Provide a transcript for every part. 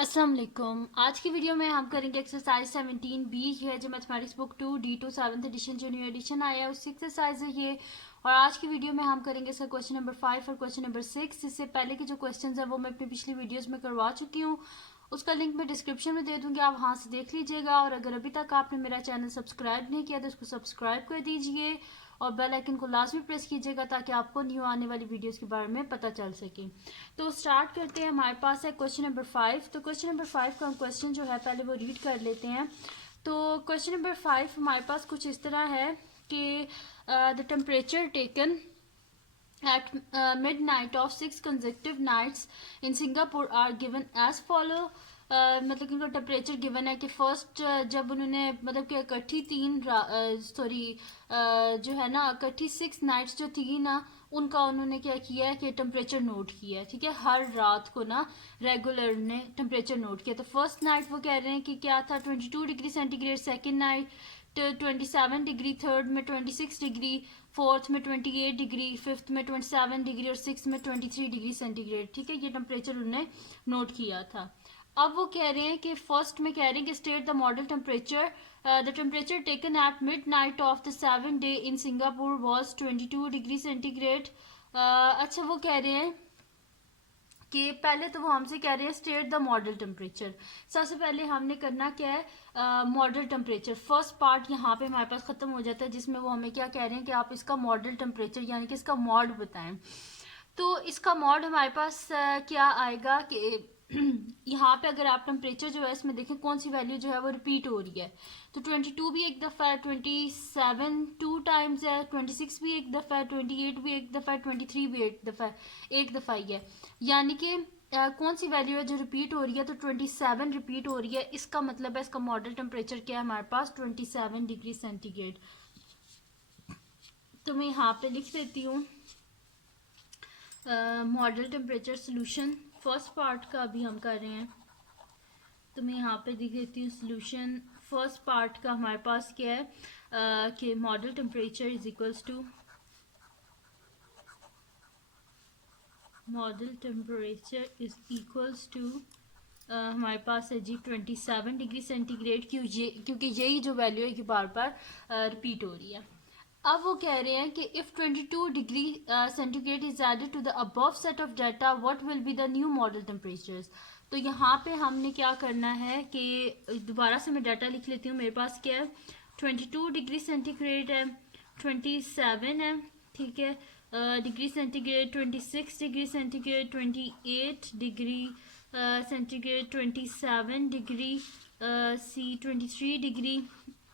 अस्सलाम वालेकुम। आज की वीडियो में हम करेंगे एक्सरसाइज 17 बी है जो mathematics book 2 D2 7th edition जो न्यू एडिशन आया है उसकी एक्सरसाइज है ये। और आज की वीडियो में हम करेंगे इसका क्वेश्चन नंबर 5 और क्वेश्चन नंबर 6। इससे पहले के जो क्वेश्चन है वो मैं अपनी पिछली वीडियोस में करवा चुकी हूँ, उसका लिंक मैं डिस्क्रिप्शन में दे दूंगी, आप वहाँ से देख लीजिएगा। और अगर अभी तक आपने मेरा चैनल सब्सक्राइब नहीं किया तो उसको सब्सक्राइब कर दीजिए और बेल आइकन को लाजमी प्रेस कीजिएगा ताकि आपको न्यू आने वाली वीडियोस के बारे में पता चल सके। तो स्टार्ट करते हैं। हमारे पास है क्वेश्चन नंबर 5। तो क्वेश्चन नंबर 5 का हम क्वेश्चन जो है पहले वो रीड कर लेते हैं। तो क्वेश्चन नंबर 5 हमारे पास कुछ इस तरह है कि the temperature taken at midnight of 6 consecutive nights in Singapore are given as follow। मतलब कि उनका टेम्परेचर गिवन है कि फर्स्ट जब उन्होंने मतलब कि इकट्ठी जो है ना इकट्ठी 6 नाइट्स जो थी ना उनका उन्होंने क्या किया है कि टेम्परेचर नोट किया है। ठीक है, हर रात को ना रेगुलर ने टेम्परेचर नोट किया। तो फर्स्ट नाइट वो कह रहे हैं कि क्या था 22 degree centigrade, second night 27 degree, third में 26 डिग्री, फोर्थ में 28 डिग्री, फिफ्थ में 27 डिग्री और सिक्स में 23 डिग्री सेंटीग्रेड। ठीक है, ये टेम्परेचर उन्होंने नोट किया था। अब वो कह रहे हैं कि फर्स्ट में कह रहे हैं कि state the model temperature. The temperature taken at mid night of the 7 day in Singapore was 22 degree centigrade. अच्छा, वो कह रहे हैं कि पहले तो वो हमसे कह रहे हैं स्टेट द मॉडल टेम्परेचर। सबसे पहले हमने करना क्या है, मॉडल टेम्परेचर। फर्स्ट पार्ट यहाँ पे हमारे पास खत्म हो जाता है जिसमें वो हमें क्या कह रहे हैं कि आप इसका मॉडल टेम्परेचर यानी कि इसका मॉड बताएं। तो इसका मॉड हमारे पास क्या आएगा कि यहाँ पे अगर आप टेम्परेचर जो है इसमें देखें कौन सी वैल्यू जो है वो रिपीट हो रही है। तो 22 भी एक दफ़ा है, 27 टू टाइम्स है, 26 भी एक दफ़ा है, 28 भी एक दफ़ा है, 23 भी एक दफ़ा ही है। यानी कि कौन सी वैल्यू है जो रिपीट हो रही है, तो 27 रिपीट हो रही है। इसका मतलब है इसका मॉडल टेम्परेचर क्या है हमारे पास 27 डिग्री सेंटीग्रेड। तो मैं यहाँ पे लिख देती हूँ model temperature solution. First part का अभी हम कर रहे हैं तो मैं यहाँ पे लिख देती हूँ सोल्यूशन। फर्स्ट पार्ट का हमारे पास क्या है कि model temperature is equals to model temperature is equals to हमारे पास है जी 27 डिग्री सेंटीग्रेड, क्योंकि यही जो वैल्यू है कि बार बार रिपीट हो रही है। अब वो कह रहे हैं कि if 22 degree centigrade is added to the above set of data what will be the new model temperatures. तो यहाँ पे हमने क्या करना है कि दोबारा से मैं डाटा लिख लेती हूँ। मेरे पास क्या है 22 डिग्री सेंटीग्रेड है, 27 है, ठीक है, degree centigrade 26 degree centigrade, 28 degree centigrade, 27 degree C, 23 degree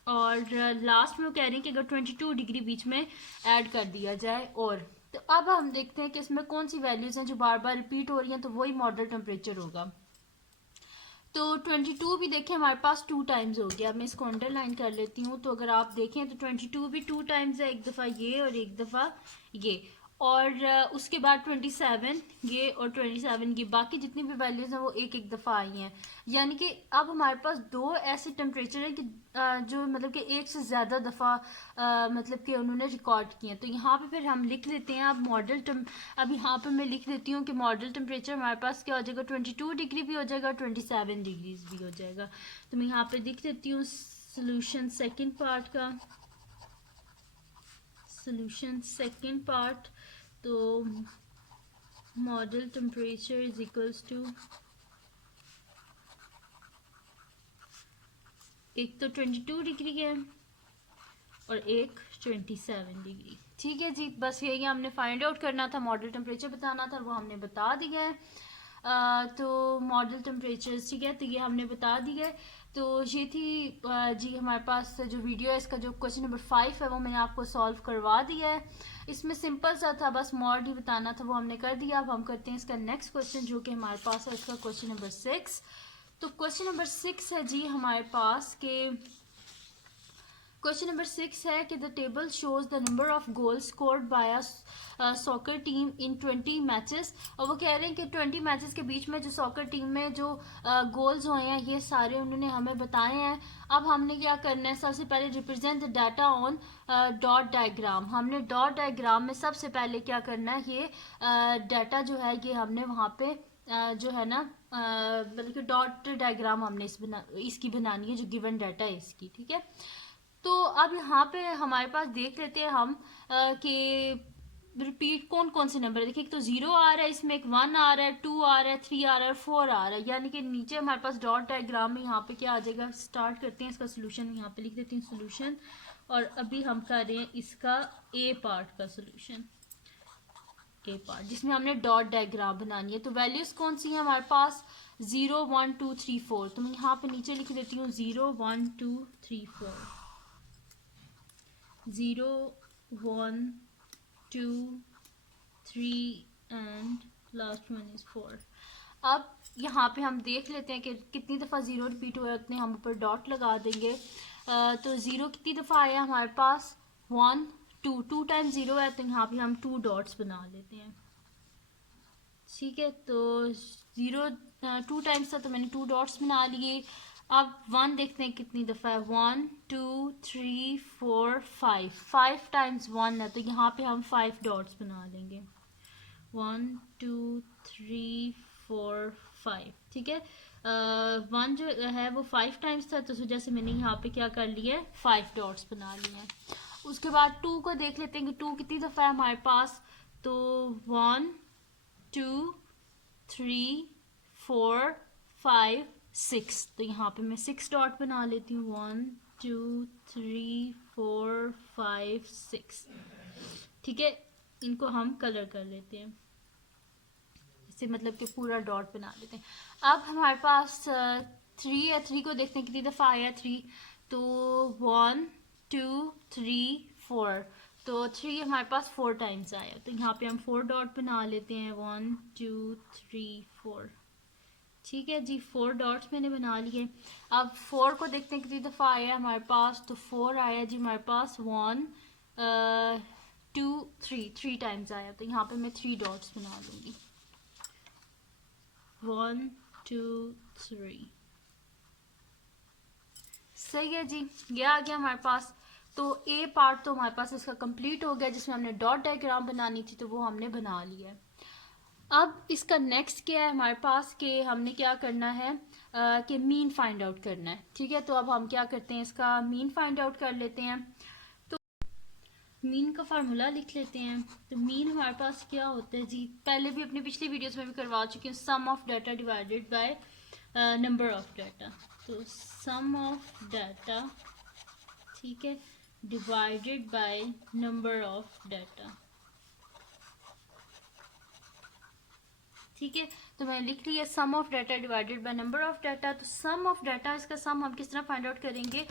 और लास्ट में वो कह रहे हैं कि अगर 22 डिग्री बीच में ऐड कर दिया जाए। और तो अब हम देखते हैं कि इसमें कौन सी वैल्यूज हैं जो बार बार रिपीट हो रही हैं, तो वही मॉडल टेम्परेचर होगा। तो 22 भी देखें हमारे पास 2 टाइम्स हो गया। मैं इसको अंडरलाइन कर लेती हूँ। तो अगर आप देखें तो 22 भी 2 टाइम्स है, एक दफ़ा ये और एक दफ़ा ये। और उसके बाद 27 ये और 27 ये, बाकी जितनी भी वैल्यूज़ हैं वो एक एक दफ़ा आई हैं। यानी कि अब हमारे पास दो ऐसे टेम्परेचर हैं कि जो मतलब कि एक से ज़्यादा दफ़ा मतलब कि उन्होंने रिकॉर्ड किए हैं। तो यहाँ पे फिर हम लिख लेते हैं अब यहाँ पे मैं लिख देती हूँ कि मॉडल टेम्परेचर हमारे पास क्या हो जाएगा 22 डिग्री भी हो जाएगा, 27 डिग्रीज भी हो जाएगा। तो मैं यहाँ पे लिख देती हूँ सोल्यूशन सेकेंड पार्ट का। सोल्यूशन सेकेंड पार्ट, तो model temperature is equals to एक तो 22 डिग्री है और एक 27 डिग्री। ठीक है जी, बस यही हमने फाइंड आउट करना था, मॉडल टेम्परेचर बताना था, वो हमने बता दिया है। तो मॉडल टेम्परेचर ठीक है, तो ये हमने बता दिया है। तो ये थी जी हमारे पास जो वीडियो है, इसका जो क्वेश्चन नंबर 5 है वो मैंने आपको सॉल्व करवा दिया है। इसमें सिंपल सा था, बस मॉड ही बताना था, वो हमने कर दिया। अब हम करते हैं इसका नेक्स्ट क्वेश्चन जो कि हमारे पास है, इसका क्वेश्चन नंबर 6। तो क्वेश्चन नंबर 6 है जी हमारे पास के क्वेश्चन नंबर 6 है कि the table shows the number of goals scored by a soccer team in 20 matches. और वो कह रहे हैं कि 20 मैचेस के बीच में जो सॉकर टीम में जो गोल्स हुए हैं ये सारे उन्होंने हमें बताए हैं। अब हमने क्या करना है, सबसे पहले represent the data on dot diagram. हमने डॉट डायग्राम में सबसे पहले क्या करना है, ये डाटा जो है ये हमने वहाँ पे जो है ना बल्कि डॉट डायग्राम हमने इसकी बनानी है जो गिवन डाटा है इसकी, ठीक है। तो अब यहाँ पे हमारे पास देख लेते हैं हम कि रिपीट कौन कौन से नंबर है। देखिए एक तो 0 आ रहा है, इसमें एक 1 आ रहा है, 2 आ रहा है, 3 आ रहा है, 4 आ रहा है, यानी कि नीचे हमारे पास डॉट डायग्राम में यहाँ पे क्या आ जाएगा। स्टार्ट करते हैं इसका सोल्यूशन, यहाँ पे लिख देती हूँ सोल्यूशन, और अभी हम कर रहे हैं इसका ए पार्ट का सोल्यूशन, ए पार्ट जिसमें हमने डॉट डायग्राम बनानी है। तो वैल्यूज कौन सी है हमारे पास, 0 1 2 3 4। तो मैं यहाँ पे नीचे लिख देती हूँ 0 1 2 3 4, 0 1 2 3 एंड लास्ट वन इज 4। अब यहाँ पे हम देख लेते हैं कि कितनी दफ़ा ज़ीरो रिपीट हुआ है, उतने हम ऊपर डॉट लगा देंगे। तो ज़ीरो कितनी दफ़ा आया हमारे पास, 1 2, 2 टाइम्स ज़ीरो है, तो यहाँ पे हम 2 डॉट्स बना लेते हैं, ठीक है। तो 0 2 टाइम्स था तो मैंने 2 डॉट्स बना लिए। अब 1 देखते हैं कितनी दफ़ा है, 1 2 3 4 5, 5 टाइम्स 1 है, तो यहाँ पे हम 5 डॉट्स बना लेंगे, 1 2 3 4 5, ठीक है। 1 जो है वो 5 टाइम्स था, तो इस वजह से मैंने यहाँ पे क्या कर लिया है, 5 डॉट्स बना लिए हैं। उसके बाद 2 को देख लेते हैं कि 2 कितनी दफ़ा है हमारे पास, तो 1 2 3 4 5 6, तो यहाँ पे मैं 6 डॉट बना लेती हूँ, 1 2 3 4 5 6, ठीक है। इनको हम कलर कर लेते हैं, इससे मतलब कि पूरा डॉट बना लेते हैं। अब हमारे पास 3 है, 3 को देखते हैं कितनी दफ़ा आया 3, तो 1 2 3 4, तो 3 हमारे पास 4 टाइम्स आया, तो यहाँ पे हम 4 डॉट बना लेते हैं, 1 2 3 4, ठीक है जी। 4 डॉट्स मैंने बना लिए। अब 4 को देखते हैं कितनी दफ़ा आया हमारे पास, तो 4 आया जी हमारे पास 1 2 3 टाइम्स आया, तो यहाँ पे मैं 3 डॉट्स बना लूँगी, 1 2 3, सही है जी, ये आ गया हमारे पास। तो ए पार्ट तो हमारे पास इसका कंप्लीट हो गया, जिसमें हमने डॉट डायग्राम बनानी थी तो वो हमने बना लिया है। अब इसका नेक्स्ट क्या है हमारे पास कि हमने क्या करना है कि मीन फाइंड आउट करना है, ठीक है। तो अब हम क्या करते हैं, इसका मीन फाइंड आउट कर लेते हैं। तो मीन का फार्मूला लिख लेते हैं। तो मीन हमारे पास क्या होता है जी, पहले भी अपनी पिछली वीडियोस में भी करवा चुकी हूँ, sum of data divided by number of data. तो सम ऑफ डाटा, ठीक है, divided by number of data, ठीक है। तो मैंने लिख लिया sum of data divided by number of data. तो सम ऑफ डाटा, इसका सम हम किस तरह फाइंड आउट करेंगे,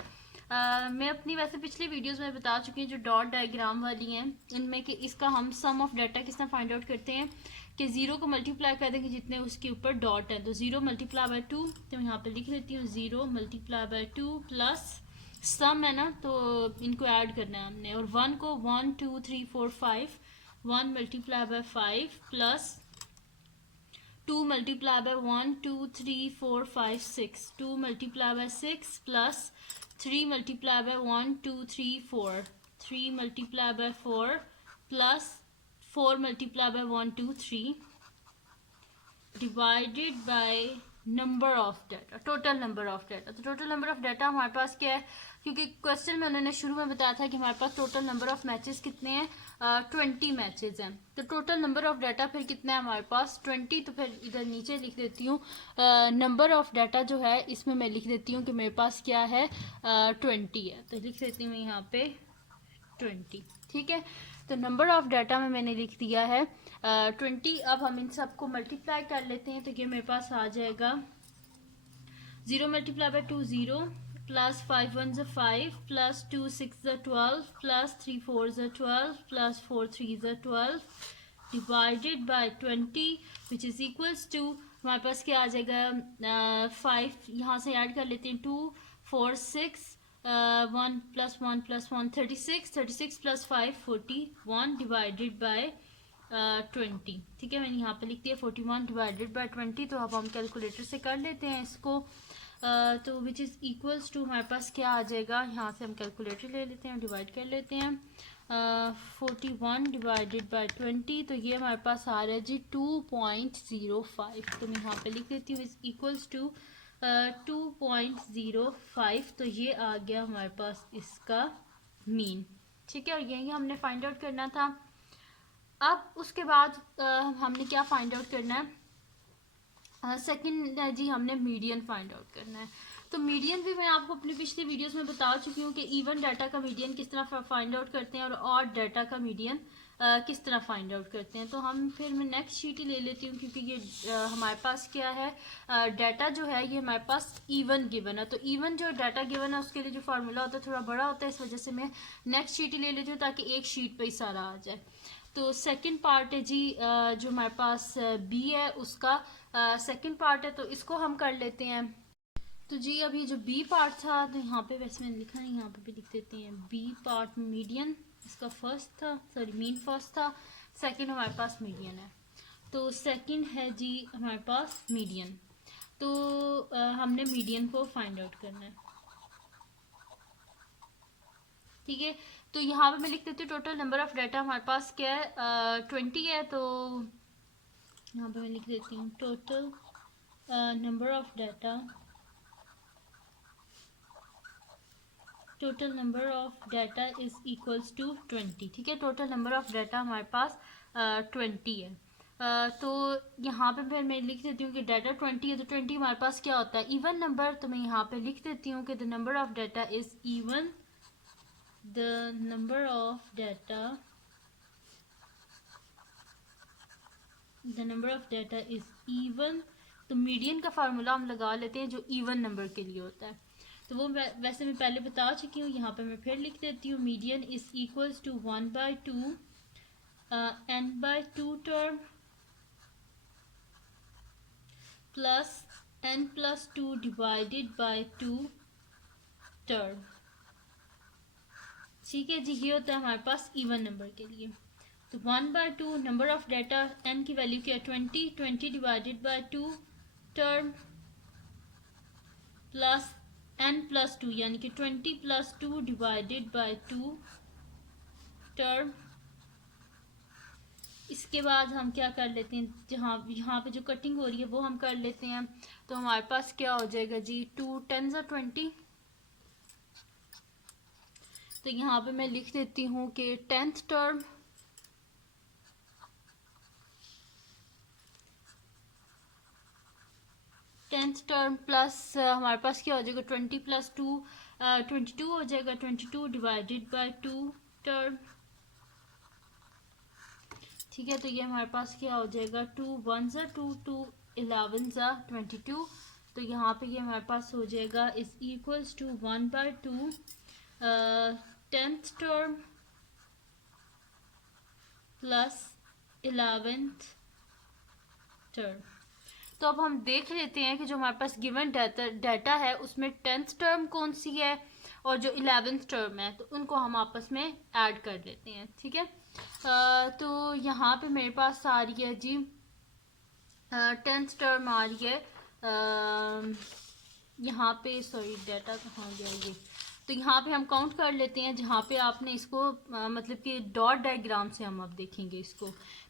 मैं अपनी वैसे पिछली वीडियोस में बता चुकी हूँ जो डॉट डायग्राम वाली हैं इनमें, कि इसका हम सम ऑफ डाटा किस तरह फाइंड आउट करते हैं कि 0 को मल्टीप्लाई कर देंगे जितने उसके ऊपर डॉट है। तो 0 मल्टीप्लाई बाय 2, तो यहाँ पे लिख लेती हूँ 0 मल्टीप्लाई बाय 2 प्लस सम है ना, तो इनको ऐड करना है हमने, और 1 को 1 2 3 4 5, 1 multiply by 5 plus 2 multiply by 1 2 3 4 5 6, 2 multiply by 6 plus 3 multiply by 1 2 3 4, 3 multiply by 4 plus 4 multiply by 1 2 3 divided by number of data, total number of data. तो टोटल नंबर ऑफ डाटा हमारे पास क्या है, क्योंकि क्वेश्चन में उन्होंने शुरू में बताया था कि हमारे पास टोटल नंबर ऑफ मैचेस कितने हैं, 20 मैचेस हैं। तो टोटल नंबर ऑफ डाटा फिर कितना है हमारे पास, 20। तो फिर इधर नीचे लिख देती हूँ नंबर ऑफ डाटा जो है, इसमें मैं लिख देती हूँ कि मेरे पास क्या है, 20 है, तो लिख देती हूँ यहाँ पे 20, ठीक है। तो नंबर ऑफ डाटा में मैंने लिख दिया है 20। अब हम इन सबको मल्टीप्लाई कर लेते हैं, तो ये मेरे पास आ जाएगा 0 मल्टीप्लाई बाय 2 0, प्लस 5 1 ज़ 5, प्लस 2 6 ज़ 12, प्लस 3 4 ज़ 12, प्लस 4 3 ज़ 12, divided by 20 which is equals to, हमारे पास क्या आ जाएगा 5, यहाँ से ऐड कर लेते हैं 2 4 6 1 plus 1 plus 1 36, 36 plus 5 41 divided by 20, ठीक है। मैंने यहाँ पे लिख दिया 41 डिवाइडेड बाय 20। तो अब हम कैलकुलेटर से कर लेते हैं इसको। तो विच इज़ इक्वल्स टू, हमारे पास क्या आ जाएगा, यहाँ से हम कैलकुलेटर ले लेते हैं, डिवाइड कर लेते हैं, 41 डिवाइडेड बाई 20, तो ये हमारे पास आ रहा है जी 2.05। तो मैं यहाँ पे लिख देती हूँ इज इक्वल्स टू 2.05। तो ये आ गया हमारे पास इसका मीन। ठीक है, और यही हमने फाइंड आउट करना था। अब उसके बाद हमने क्या फाइंड आउट करना है, सेकंड है जी हमने मीडियन फाइंड आउट करना है। तो मीडियन भी मैं आपको अपनी पिछली वीडियोस में बता चुकी हूँ कि इवन डाटा का मीडियन किस तरह फाइंड आउट करते हैं और ऑड डाटा का मीडियन किस तरह फाइंड आउट करते हैं। तो हम फिर मैं नेक्स्ट शीट ही ले लेती हूँ, क्योंकि ये हमारे पास क्या है, डाटा जो है ये हमारे पास इवन गिवन है। तो इवन जो डाटा गिवन है उसके लिए जो फार्मूला होता है थोड़ा बड़ा होता है, इस वजह से मैं नेक्स्ट शीट ही ले लेती हूँ ताकि एक शीट पर ही सारा आ जाए। तो सेकंड पार्ट है जी जो हमारे पास बी है उसका सेकंड पार्ट है, तो इसको हम कर लेते हैं। तो जी अभी जो बी पार्ट था, तो यहाँ पे वैसे मैंने लिखा है, यहाँ पे भी लिख देते हैं बी पार्ट मीडियन इसका फर्स्ट था, सॉरी मीन फर्स्ट था, सेकंड हमारे पास मीडियन है। तो सेकंड है जी हमारे पास मीडियन। तो हमने मीडियन को फाइंड आउट करना है। ठीक है, तो यहाँ पे मैं लिख देती हूँ टोटल नंबर ऑफ डाटा हमारे पास क्या है, 20 है। तो यहाँ पे मैं लिख देती हूँ total number of data, total number of data is equals to 20। ठीक है, टोटल नंबर ऑफ डाटा हमारे पास 20 है। तो यहाँ पे फिर मैं लिख देती हूँ कि डाटा 20 है, तो 20 हमारे पास क्या होता है, इवन नंबर। तो मैं यहाँ पे लिख देती हूँ कि the number of data is even, the number of data, the number of data is even. तो मीडियन का फार्मूला हम लगा लेते हैं जो इवन नंबर के लिए होता है। तो वो वैसे मैं पहले बता चुकी हूँ, यहाँ पे मैं फिर लिख देती हूँ median is equals to 1/2 n/2 term plus n+2 divided by 2 term. ठीक है जी, ये होता है हमारे पास इवन नंबर के लिए। तो 1/2 नंबर ऑफ डाटा, n की वैल्यू क्या है 20 divided by 2 term plus n+2 यानी कि 20+2 डिवाइडेड बाय 2 टर्म। इसके बाद हम क्या कर लेते हैं, जहाँ यहाँ पे जो कटिंग हो रही है वो हम कर लेते हैं। तो हमारे पास क्या हो जाएगा जी 2 10 20। तो यहाँ पे मैं लिख देती हूँ कि 10th टर्म प्लस हमारे पास क्या हो जाएगा 20+2 22 हो जाएगा, 22 डिवाइडेड बाय 2 टर्म। ठीक है, तो ये हमारे पास क्या हो जाएगा 2 1 2 2 11 22। तो यहाँ पे ये हमारे पास हो जाएगा is equals to 1/2 10th term plus 11th term. तो अब हम देख लेते हैं कि जो हमारे पास गिवन डाटा है उसमें 10th टर्म कौन सी है और जो 11th टर्म है, तो उनको हम आपस में ऐड कर लेते हैं। ठीक है, तो यहाँ पे मेरे पास आ रही है जी 10th टर्म आ रही है, यहाँ पे सॉरी डाटा कहाँ गया ये। तो यहाँ पे हम काउंट कर लेते हैं, जहाँ पे आपने इसको मतलब कि डॉट डायग्राम से हम अब देखेंगे इसको।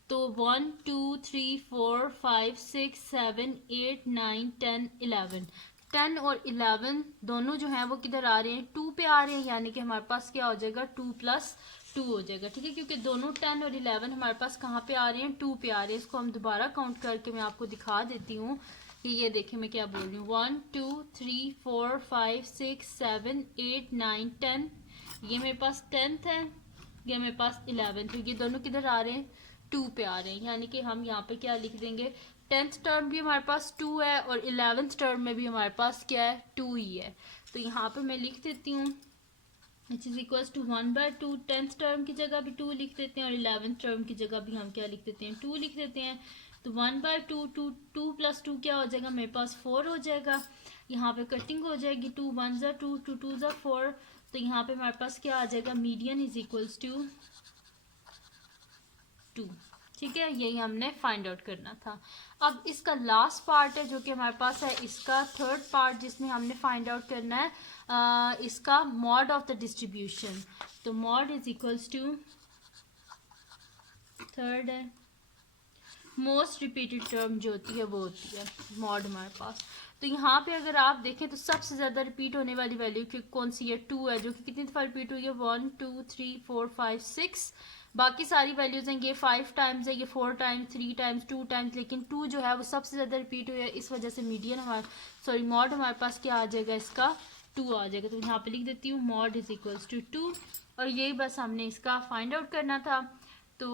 तो 1 2 3 4 5 6 7 8 9 10 11, 10 और 11 दोनों जो हैं वो किधर आ रहे हैं 2 पे आ रहे हैं, यानी कि हमारे पास क्या हो जाएगा 2+2 हो जाएगा। ठीक है, क्योंकि दोनों 10 और 11 हमारे पास कहाँ पे आ रहे हैं 2 पे आ रहे हैं। इसको हम दोबारा काउंट करके मैं आपको दिखा देती हूँ कि ये देखें मैं क्या बोल रही हूँ। 1 2 3 4 5 6 7 8 9 10, ये मेरे पास 10th है, ये मेरे पास 11th है। ये दोनों किधर आ रहे हैं 2 पे आ रहे हैं, यानी कि हम यहाँ पे क्या लिख देंगे 10th टर्म भी हमारे पास 2 है और 11th टर्म में भी हमारे पास क्या है 2 ही है। तो यहाँ पे मैं लिख देती हूँ it is equals to 1/2, 10th term की जगह भी 2 लिख देते हैं और 11th टर्म की जगह भी हम क्या लिख देते हैं 2 लिख देते हैं। तो 1/2 2+2 क्या हो जाएगा मेरे पास 4 हो जाएगा। यहाँ पे कटिंग हो जाएगी 2 1 2 2 2 4। तो यहाँ पे हमारे पास क्या आ जाएगा मीडियन इज इक्वल्स टू 2। ठीक है, यही हमने फाइंड आउट करना था। अब इसका लास्ट पार्ट है जो कि हमारे पास है, इसका थर्ड पार्ट जिसमें हमने फाइंड आउट करना है इसका मॉड ऑफ द डिस्ट्रीब्यूशन। तो mode is equals to, third है मोस्ट रिपीटेड टर्म जो होती है वो होती है मॉड हमारे पास। तो यहाँ पे अगर आप देखें तो सबसे ज़्यादा रिपीट होने वाली वैल्यू कौन सी है, 2 है, जो कि कितनी दफ़ा रिपीट हुई है, 1 2 3 4 5 6। बाकी सारी वैल्यूज़ हैं, ये 5 टाइम्स है, ये 4 टाइम्स, 3 टाइम्स, 2 टाइम्स, लेकिन 2 जो है वो सबसे ज़्यादा रिपीट हुई है। इस वजह से मीडियन मॉड हमारे पास क्या आ जाएगा, इसका 2 आ जाएगा। तो यहाँ पे लिख देती हूँ मॉड इज इक्वल्स टू 2, और यही बस हमने इसका फाइंड आउट करना था। तो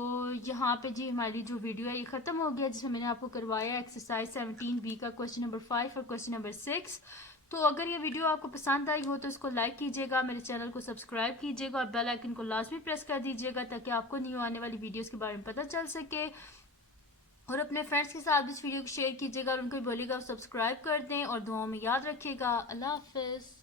यहाँ पे जी हमारी जो वीडियो है ये ख़त्म हो गया, जिसमें मैंने आपको करवाया एक्सरसाइज 17B का क्वेश्चन नंबर 5 और क्वेश्चन नंबर 6। तो अगर ये वीडियो आपको पसंद आई हो तो इसको लाइक कीजिएगा, मेरे चैनल को सब्सक्राइब कीजिएगा और बेल आइकन को लाजमी प्रेस कर दीजिएगा ताकि आपको न्यू आने वाली वीडियोस के बारे में पता चल सके। और अपने फ्रेंड्स के साथ भी इस वीडियो को शेयर कीजिएगा और उनको भी बोलिएगा सब्सक्राइब कर दें, और दुआओं में याद रखिएगा। अल्लाह हाफिज़।